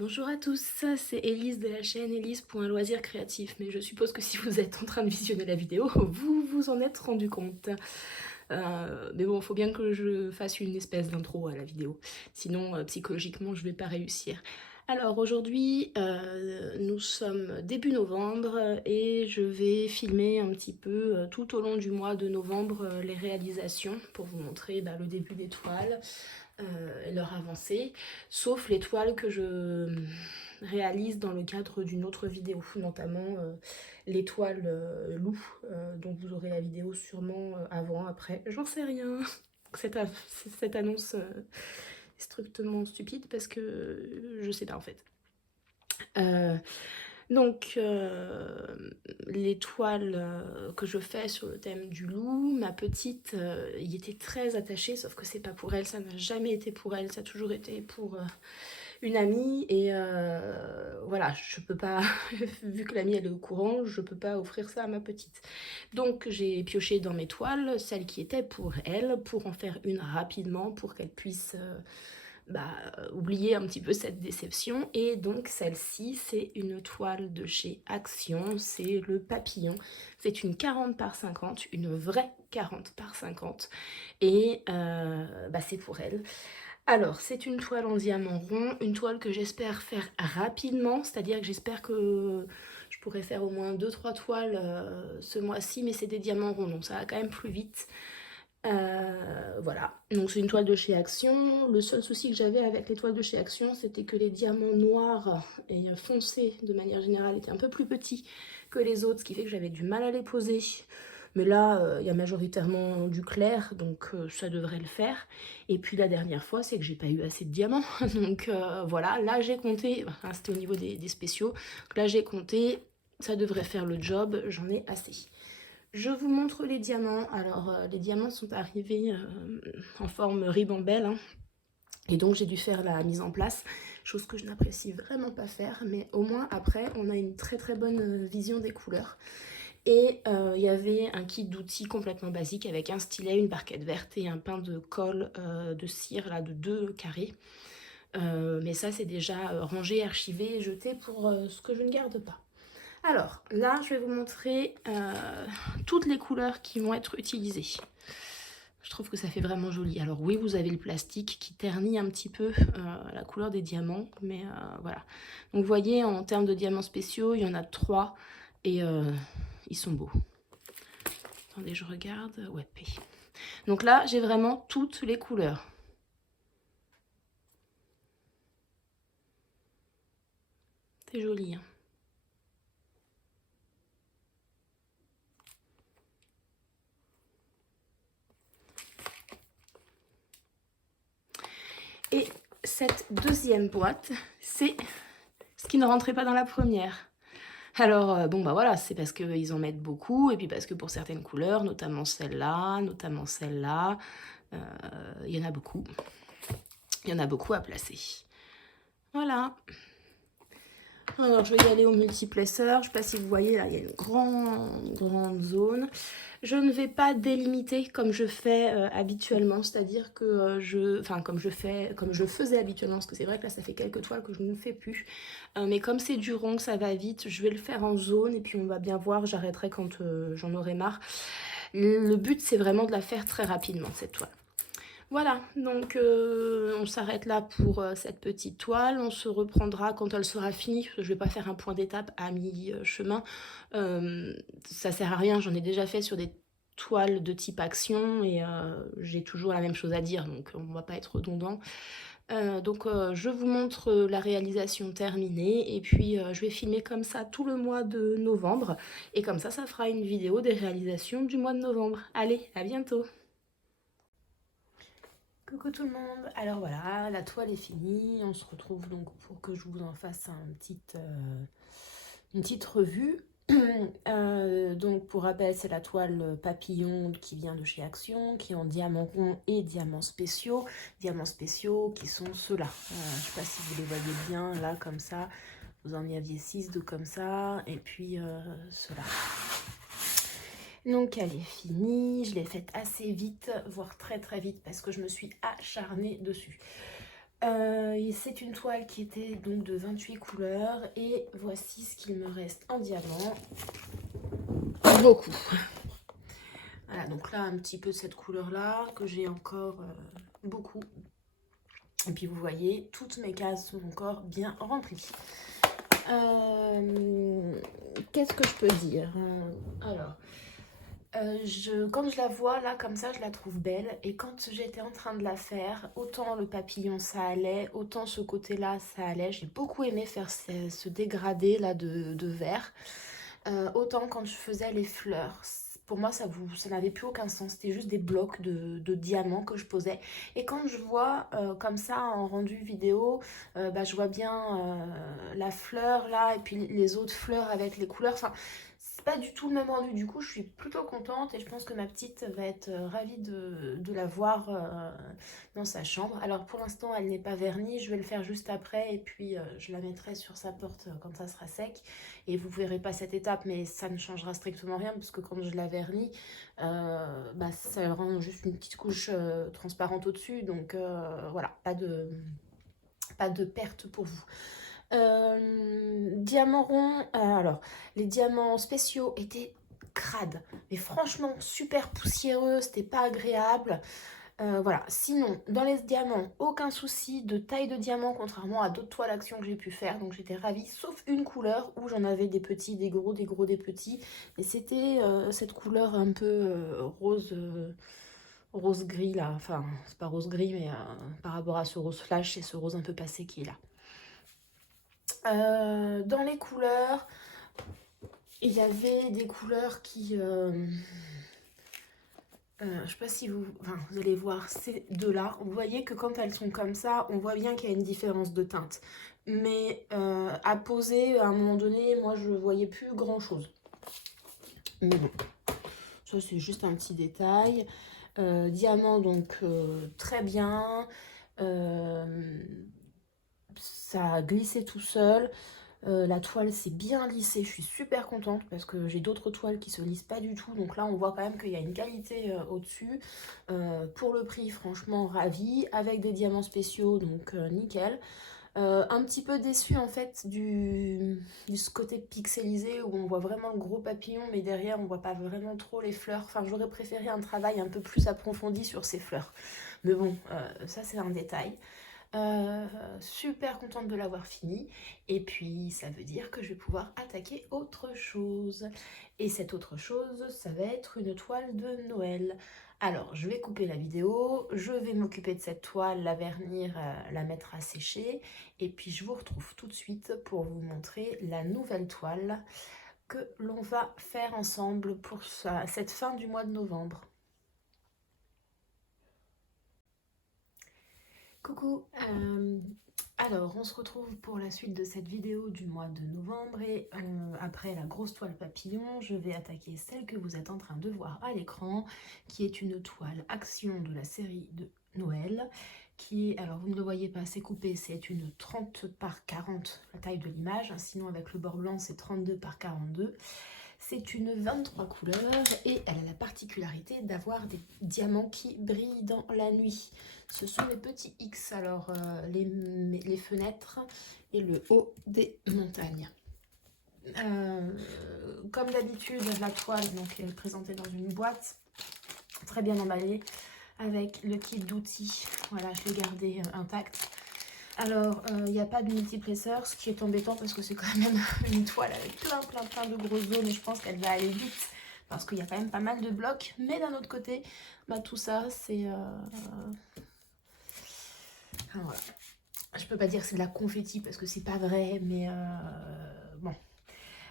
Bonjour à tous, c'est Élise de la chaîne Élise pour un loisir créatif, mais je suppose que si vous êtes en train de visionner la vidéo, vous vous en êtes rendu compte. Mais bon, il faut bien que je fasse une espèce d'intro à la vidéo, sinon psychologiquement je vais pas réussir. Alors aujourd'hui, nous sommes début novembre et je vais filmer un petit peu tout au long du mois de novembre les réalisations pour vous montrer le début des toiles, leur avancée, sauf les toiles que je réalise dans le cadre d'une autre vidéo, notamment l'étoile loup, dont vous aurez la vidéo sûrement avant, après, j'en sais rien. Cette annonce est strictement stupide parce que je sais pas en fait. Donc les toiles que je fais sur le thème du loup, ma petite y était très attachée, sauf que c'est pas pour elle, ça n'a jamais été pour elle, ça a toujours été pour une amie, et voilà, je peux pas, vu que l'amie elle est au courant, je peux pas offrir ça à ma petite. Donc j'ai pioché dans mes toiles celle qui était pour elle, pour en faire une rapidement, pour qu'elle puisse oublier un petit peu cette déception. Et donc celle-ci, c'est une toile de chez Action, c'est le papillon. C'est une 40 par 50, une vraie 40 par 50, et c'est pour elle. Alors, c'est une toile en diamant rond, une toile que j'espère faire rapidement, c'est-à-dire que j'espère que je pourrais faire au moins 2-3 toiles ce mois-ci, mais c'est des diamants ronds, donc ça va quand même plus vite. Voilà, donc c'est une toile de chez Action. Le seul souci que j'avais avec les toiles de chez Action, c'était que les diamants noirs et foncés de manière générale étaient un peu plus petits que les autres, ce qui fait que j'avais du mal à les poser. Mais là, il y a majoritairement du clair, donc ça devrait le faire. Et puis la dernière fois, c'est que j'ai pas eu assez de diamants. Donc voilà, là j'ai compté, enfin, c'était au niveau des spéciaux, donc là j'ai compté, ça devrait faire le job, j'en ai assez. Je vous montre les diamants. Alors, les diamants sont arrivés en forme ribambelle, hein, et donc j'ai dû faire la mise en place, chose que je n'apprécie vraiment pas faire, mais au moins après, on a une très très bonne vision des couleurs. Et il y avait un kit d'outils complètement basique avec un stylet, une barquette verte et un pain de colle de cire là, de 2 carrés. Mais ça, c'est déjà rangé, archivé et jeté pour ce que je ne garde pas. Alors là, je vais vous montrer toutes les couleurs qui vont être utilisées. Je trouve que ça fait vraiment joli. Alors oui, vous avez le plastique qui ternit un petit peu la couleur des diamants, mais voilà. Donc vous voyez, en termes de diamants spéciaux, il y en a 3 et ils sont beaux. Attendez, je regarde. Ouais, P. Donc là, j'ai vraiment toutes les couleurs. C'est joli, hein. Et cette deuxième boîte, c'est ce qui ne rentrait pas dans la première. Alors, bon, voilà, c'est parce qu'ils en mettent beaucoup, et puis parce que pour certaines couleurs, notamment celle-là, il y en a beaucoup. Il y en a beaucoup à placer. Voilà. Alors, je vais y aller au multiplesseur. Je ne sais pas si vous voyez, là, il y a une grande zone. Je ne vais pas délimiter comme je fais habituellement, c'est-à-dire que comme je faisais habituellement, parce que c'est vrai que là, ça fait quelques toiles que je ne fais plus. Mais comme c'est du rond, ça va vite, je vais le faire en zone, et puis on va bien voir, j'arrêterai quand j'en aurai marre. Le but, c'est vraiment de la faire très rapidement, cette toile. Voilà, donc on s'arrête là pour cette petite toile. On se reprendra quand elle sera finie. Je ne vais pas faire un point d'étape à mi-chemin. Ça sert à rien, j'en ai déjà fait sur des toiles de type action, et j'ai toujours la même chose à dire, donc on ne va pas être redondant. Je vous montre la réalisation terminée, et puis je vais filmer comme ça tout le mois de novembre. Et comme ça fera une vidéo des réalisations du mois de novembre. Allez, à bientôt! Coucou tout le monde, alors voilà, la toile est finie, on se retrouve donc pour que je vous en fasse une petite revue. Donc pour rappel, c'est la toile papillon qui vient de chez Action, qui est en diamant rond et diamants spéciaux qui sont ceux-là. Je ne sais pas si vous les voyez bien, là comme ça, vous en y aviez 6 de comme ça, et puis ceux-là. Donc elle est finie, je l'ai faite assez vite, voire très très vite, parce que je me suis acharnée dessus. C'est une toile qui était donc de 28 couleurs et voici ce qu'il me reste en diamant. Beaucoup. Voilà, donc là un petit peu de cette couleur là que j'ai encore beaucoup. Et puis vous voyez, toutes mes cases sont encore bien remplies. Qu'est-ce que je peux dire? Alors, quand je la vois là comme ça, je la trouve belle. Et quand j'étais en train de la faire, autant le papillon ça allait, autant ce côté-là ça allait. J'ai beaucoup aimé faire ce dégradé là de vert. Autant quand je faisais les fleurs, pour moi ça n'avait plus aucun sens. C'était juste des blocs de diamants que je posais. Et quand je vois comme ça en rendu vidéo, bah, je vois bien la fleur là et puis les autres fleurs avec les couleurs. Enfin, c'est pas du tout le même rendu. Du coup, je suis plutôt contente et je pense que ma petite va être ravie de la voir dans sa chambre. Alors pour l'instant, elle n'est pas vernie. Je vais le faire juste après et puis je la mettrai sur sa porte quand ça sera sec. Et vous verrez pas cette étape, mais ça ne changera strictement rien parce que quand je la vernis, bah, ça rend juste une petite couche transparente au-dessus. Donc voilà, pas de perte pour vous. Diamant rond, alors les diamants spéciaux étaient crades, mais franchement super poussiéreux, c'était pas agréable. Voilà, sinon dans les diamants, aucun souci de taille de diamant contrairement à d'autres toiles action que j'ai pu faire, donc j'étais ravie, sauf une couleur où j'en avais des petits, des gros, des gros, des petits, et c'était cette couleur un peu rose, rose gris là, enfin c'est pas rose gris mais par rapport à ce rose flash, c'est ce rose un peu passé qui est là. Dans les couleurs, il y avait des couleurs qui... je sais pas si vous allez voir ces deux-là. Vous voyez que quand elles sont comme ça, on voit bien qu'il y a une différence de teinte. Mais à poser, à un moment donné, moi, je voyais plus grand-chose. Mais bon, ça, c'est juste un petit détail. Diamant, donc, très bien. Ça a glissé tout seul. La toile s'est bien lissée, je suis super contente parce que j'ai d'autres toiles qui se lissent pas du tout, donc là on voit quand même qu'il y a une qualité au-dessus. Pour le prix, franchement ravi, avec des diamants spéciaux, donc nickel. Un petit peu déçue en fait ce côté pixelisé où on voit vraiment le gros papillon, mais derrière on voit pas vraiment trop les fleurs. Enfin, j'aurais préféré un travail un peu plus approfondi sur ces fleurs, mais bon, ça c'est un détail. Super contente de l'avoir fini et puis ça veut dire que je vais pouvoir attaquer autre chose et cette autre chose ça va être une toile de Noël. Alors je vais couper la vidéo, je vais m'occuper de cette toile, la vernir, la mettre à sécher et puis je vous retrouve tout de suite pour vous montrer la nouvelle toile que l'on va faire ensemble pour cette fin du mois de novembre. Coucou, alors on se retrouve pour la suite de cette vidéo du mois de novembre et après la grosse toile papillon, je vais attaquer celle que vous êtes en train de voir à l'écran, qui est une toile action de la série de Noël, qui est, alors vous ne le voyez pas, c'est coupé, c'est une 30 par 40, la taille de l'image, sinon avec le bord blanc c'est 32 par 42. C'est une 23 couleurs et elle a la particularité d'avoir des diamants qui brillent dans la nuit. Ce sont les petits X, alors les fenêtres et le haut des montagnes. Comme d'habitude, la toile donc, est présentée dans une boîte très bien emballée avec le kit d'outils. Voilà, je l'ai gardé intact. Alors, il n'y a pas de multipresseur, ce qui est embêtant parce que c'est quand même une toile avec plein de grosses zones et je pense qu'elle va aller vite parce qu'il y a quand même pas mal de blocs. Mais d'un autre côté, bah, tout ça, c'est... Enfin, voilà. Je peux pas dire que c'est de la confetti parce que c'est pas vrai, mais bon.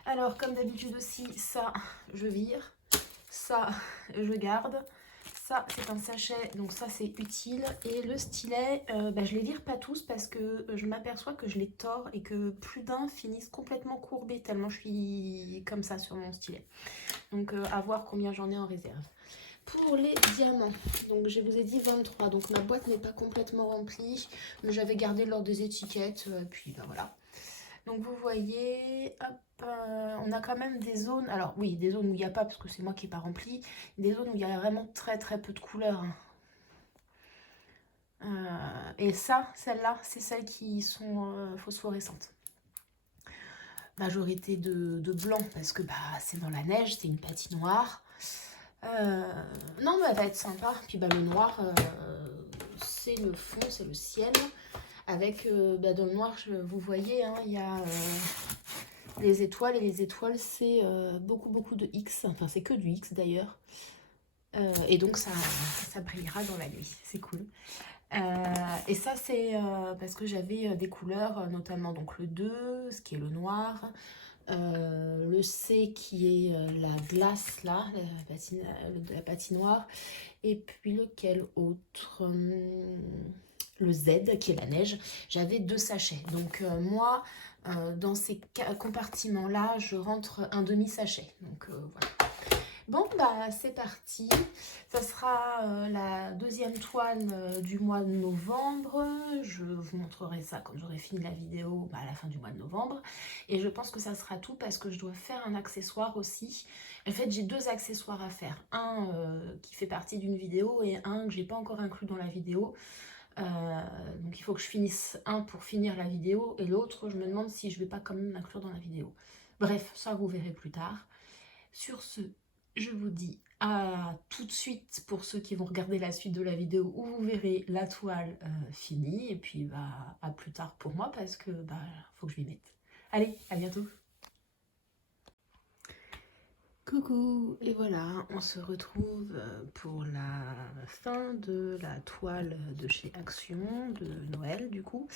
Alors, comme d'habitude aussi, ça, je vire. Ça, je garde. Ça, c'est un sachet, donc ça, c'est utile. Et le stylet, bah, je les vire pas tous parce que je m'aperçois que je les tords et que plus d'un finissent complètement courbés tellement je suis comme ça sur mon stylet. Donc, à voir combien j'en ai en réserve. Pour les diamants, donc je vous ai dit 23, donc ma boîte n'est pas complètement remplie, mais j'avais gardé l'ordre des étiquettes, puis ben voilà. Donc vous voyez, hop, on a quand même des zones, alors oui, des zones où il n'y a pas, parce que c'est moi qui n'ai pas rempli, des zones où il y a vraiment très peu de couleurs. Hein. Et ça, celles-là, c'est celles qui sont phosphorescentes. Majorité de blanc parce que bah, c'est dans la neige, c'est une patinoire. Non, mais elle va être sympa. Puis bah, le noir, c'est le fond, c'est le ciel. Avec bah, dans le noir, vous voyez, hein, il y a les étoiles. Et les étoiles, c'est beaucoup de X. Enfin, c'est que du X d'ailleurs. Et donc, ça brillera dans la nuit. C'est cool. Et ça, c'est parce que j'avais des couleurs, notamment donc le 2, ce qui est le noir. Le C qui est la glace là, la patinoire, et puis lequel autre, le Z qui est la neige. J'avais 2 sachets, donc moi dans ces compartiments là je rentre un demi sachet, donc voilà. Bon, bah c'est parti. Ça sera la deuxième toile du mois de novembre. Je vous montrerai ça quand j'aurai fini la vidéo à la fin du mois de novembre. Et je pense que ça sera tout parce que je dois faire un accessoire aussi. En fait, j'ai 2 accessoires à faire. Un qui fait partie d'une vidéo et un que je n'ai pas encore inclus dans la vidéo. Donc il faut que je finisse un pour finir la vidéo et l'autre, je me demande si je ne vais pas quand même l'inclure dans la vidéo. Bref, ça vous verrez plus tard. Sur ce, je vous dis à tout de suite pour ceux qui vont regarder la suite de la vidéo où vous verrez la toile finie. Et puis bah, à plus tard pour moi parce que bah, faut que je m'y mette. Allez, à bientôt. Coucou, et voilà, on se retrouve pour la fin de la toile de chez Action, de Noël du coup.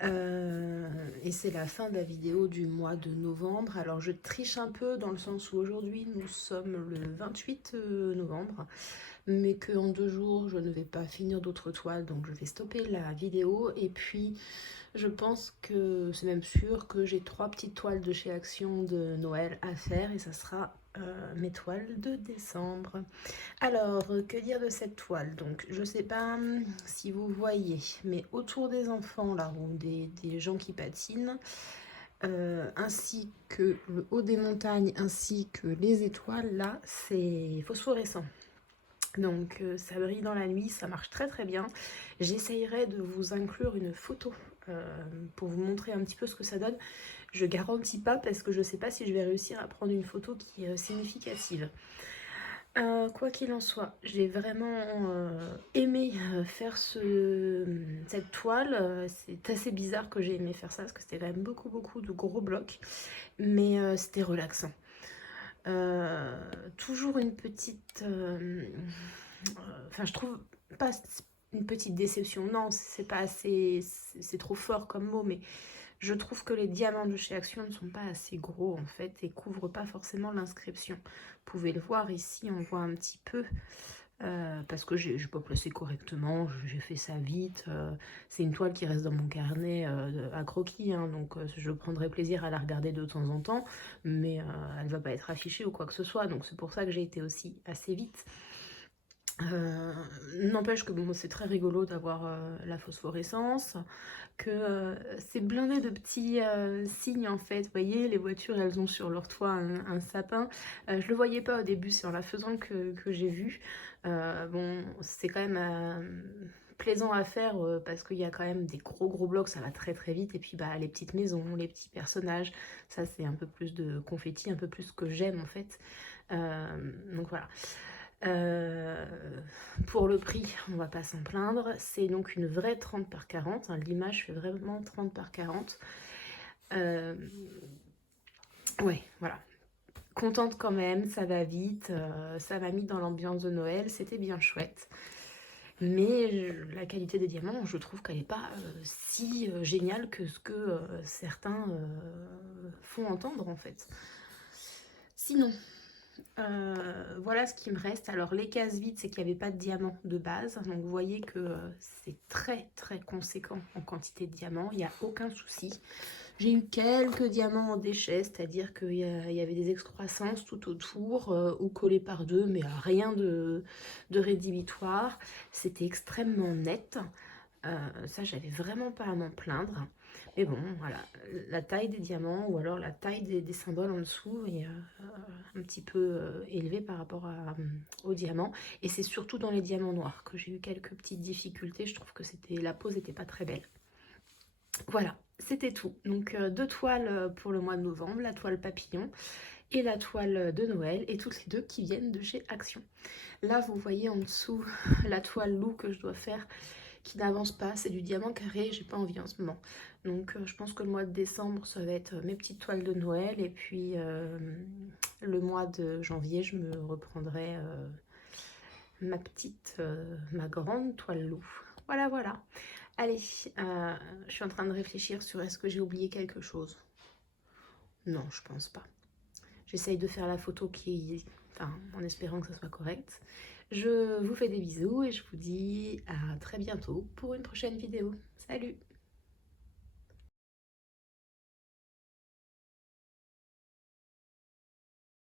Et c'est la fin de la vidéo du mois de novembre. Alors je triche un peu dans le sens où aujourd'hui nous sommes le 28 novembre, mais qu'en 2 jours je ne vais pas finir d'autres toiles, donc je vais stopper la vidéo. Et puis je pense que c'est même sûr que j'ai 3 petites toiles de chez Action de Noël à faire et ça sera mes toiles de décembre. Alors, que dire de cette toile? Donc, je sais pas si vous voyez, mais autour des enfants, là, ou des gens qui patinent, ainsi que le haut des montagnes, ainsi que les étoiles, là, c'est phosphorescent. Donc, ça brille dans la nuit, ça marche très très bien. J'essayerai de vous inclure une photo pour vous montrer un petit peu ce que ça donne. Je garantis pas parce que je sais pas si je vais réussir à prendre une photo qui est significative. Quoi qu'il en soit, j'ai vraiment aimé faire cette toile. C'est assez bizarre que j'ai aimé faire ça parce que c'était quand même beaucoup de gros blocs, mais c'était relaxant. Toujours une petite... Enfin, je trouve pas une petite déception. Non, c'est pas assez... C'est trop fort comme mot, mais je trouve que les diamants de chez Action ne sont pas assez gros en fait et couvrent pas forcément l'inscription. Vous pouvez le voir ici, on voit un petit peu parce que j'ai pas placé correctement, j'ai fait ça vite. C'est une toile qui reste dans mon carnet à croquis, hein, donc je prendrai plaisir à la regarder de temps en temps, mais elle va pas être affichée ou quoi que ce soit, donc c'est pour ça que j'ai été aussi assez vite. N'empêche que bon, c'est très rigolo d'avoir la phosphorescence, que c'est blindé de petits signes en fait. Vous voyez, les voitures elles ont sur leur toit un sapin. Je le voyais pas au début, c'est en la faisant que j'ai vu. Bon, c'est quand même plaisant à faire parce qu'il y a quand même des gros blocs, ça va très vite. Et puis bah les petites maisons, les petits personnages, ça c'est un peu plus de confetti, un peu plus ce que j'aime en fait. Donc voilà. Pour le prix, on va pas s'en plaindre. C'est donc une vraie 30 par 40. Hein, l'image fait vraiment 30 par 40. Ouais, voilà. Contente quand même, ça va vite. Ça m'a mis dans l'ambiance de Noël. C'était bien chouette. Mais la qualité des diamants, je trouve qu'elle n'est pas si géniale que ce que certains font entendre en fait. Sinon, voilà ce qui me reste. Alors les cases vides, c'est qu'il n'y avait pas de diamants de base, donc vous voyez que c'est très conséquent en quantité de diamants, il n'y a aucun souci. J'ai eu quelques diamants en déchets, c'est-à-dire qu'il y avait des excroissances tout autour ou collés par deux, mais rien de rédhibitoire. C'était extrêmement net, ça j'avais vraiment pas à m'en plaindre. Mais bon, voilà, la taille des diamants ou alors la taille des symboles en dessous est un petit peu élevée par rapport aux diamants. Et c'est surtout dans les diamants noirs que j'ai eu quelques petites difficultés. Je trouve que la pose n'était pas très belle. Voilà, c'était tout. Donc 2 toiles pour le mois de novembre, la toile papillon et la toile de Noël, et toutes les deux qui viennent de chez Action. Là, vous voyez en dessous la toile loup que je dois faire, qui n'avance pas, c'est du diamant carré, j'ai pas envie en ce moment. Donc je pense que le mois de décembre, ça va être mes petites toiles de Noël, et puis le mois de janvier, je me reprendrai ma grande toile loup. Voilà, voilà. Allez, je suis en train de réfléchir sur est-ce que j'ai oublié quelque chose. Non, je pense pas. J'essaye de faire la photo en espérant que ça soit correct. Je vous fais des bisous et je vous dis à très bientôt pour une prochaine vidéo. Salut!